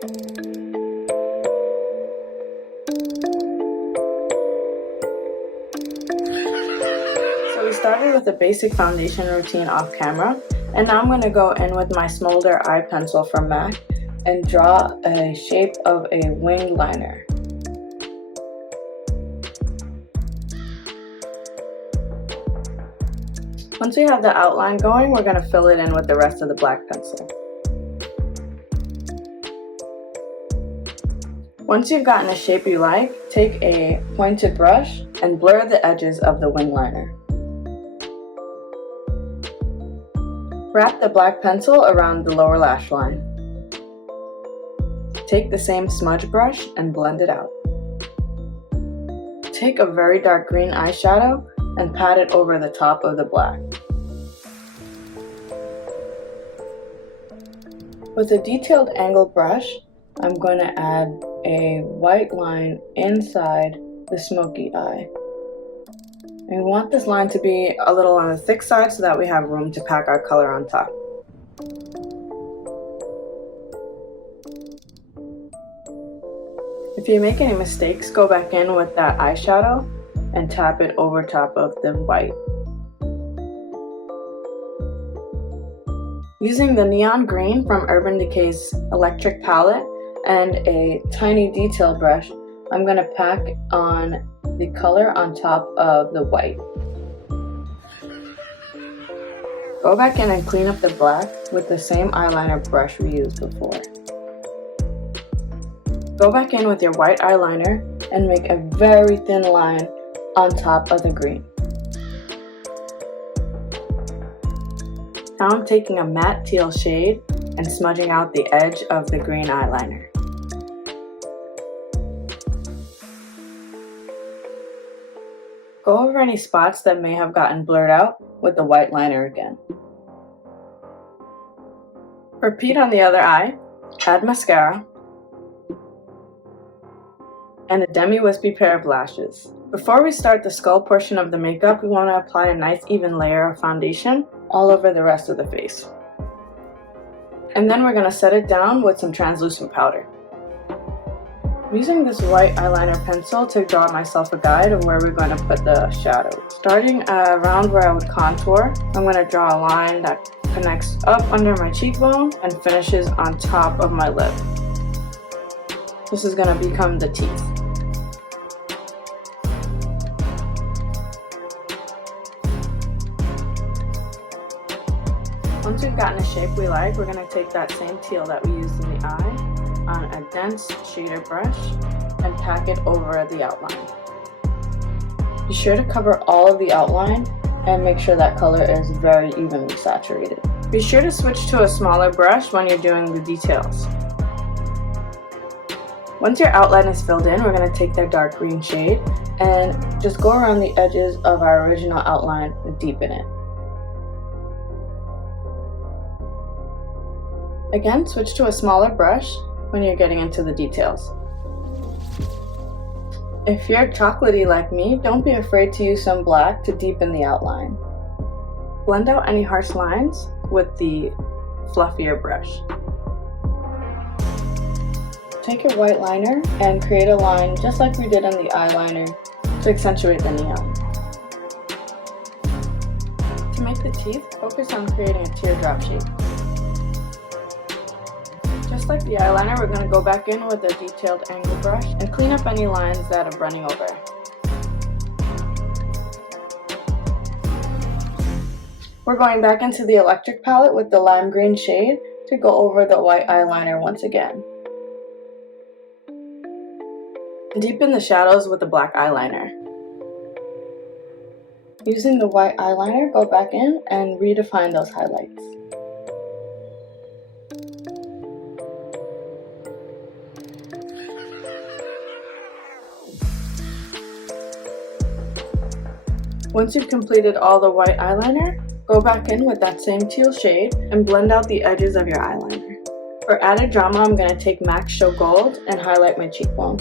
So we started with a basic foundation routine off camera, and now I'm going to go in with my Smolder eye pencil from MAC and draw a shape of a winged liner. Once we have the outline going, we're going to fill it in with the rest of the black pencil. Once you've gotten a shape you like, take a pointed brush and blur the edges of the wing liner. Wrap the black pencil around the lower lash line. Take the same smudge brush and blend it out. Take a very dark green eyeshadow and pat it over the top of the black. With a detailed angled brush, I'm going to add a white line inside the smoky eye. And we want this line to be a little on the thick side so that we have room to pack our color on top. If you make any mistakes, go back in with that eyeshadow and tap it over top of the white. Using the neon green from Urban Decay's Electric palette and a tiny detail brush, I'm going to pack on the color on top of the white. Go back in and clean up the black with the same eyeliner brush we used before. Go back in with your white eyeliner and make a very thin line on top of the green. Now I'm taking a matte teal shade and smudging out the edge of the green eyeliner. Go over any spots that may have gotten blurred out with the white liner again. Repeat on the other eye, add mascara, and a demi-wispy pair of lashes. Before we start the skull portion of the makeup, we want to apply a nice even layer of foundation all over the rest of the face. And then we're going to set it down with some translucent powder. I'm using this white eyeliner pencil to draw myself a guide of where we're going to put the shadow. Starting around where I would contour, I'm going to draw a line that connects up under my cheekbone and finishes on top of my lip. This is going to become the teeth. Once we've gotten a shape we like, we're going to take that same teal that we used in the eye on a dense shader brush and pack it over the outline. Be sure to cover all of the outline and make sure that color is very evenly saturated. Be sure to switch to a smaller brush when you're doing the details. Once your outline is filled in, we're going to take that dark green shade and just go around the edges of our original outline and deepen it. Again, switch to a smaller brush when you're getting into the details. If you're chocolatey like me, don't be afraid to use some black to deepen the outline. Blend out any harsh lines with the fluffier brush. Take a white liner and create a line just like we did on the eyeliner to accentuate the neon. To make the teeth, focus on creating a teardrop shape. Just like the eyeliner, we're going to go back in with a detailed angle brush and clean up any lines that are running over. We're going back into the Electric palette with the lime green shade to go over the white eyeliner once again. Deepen the shadows with the black eyeliner. Using the white eyeliner, go back in and redefine those highlights. Once you've completed all the white eyeliner, go back in with that same teal shade and blend out the edges of your eyeliner. For added drama, I'm going to take MAC Show Gold and highlight my cheekbone.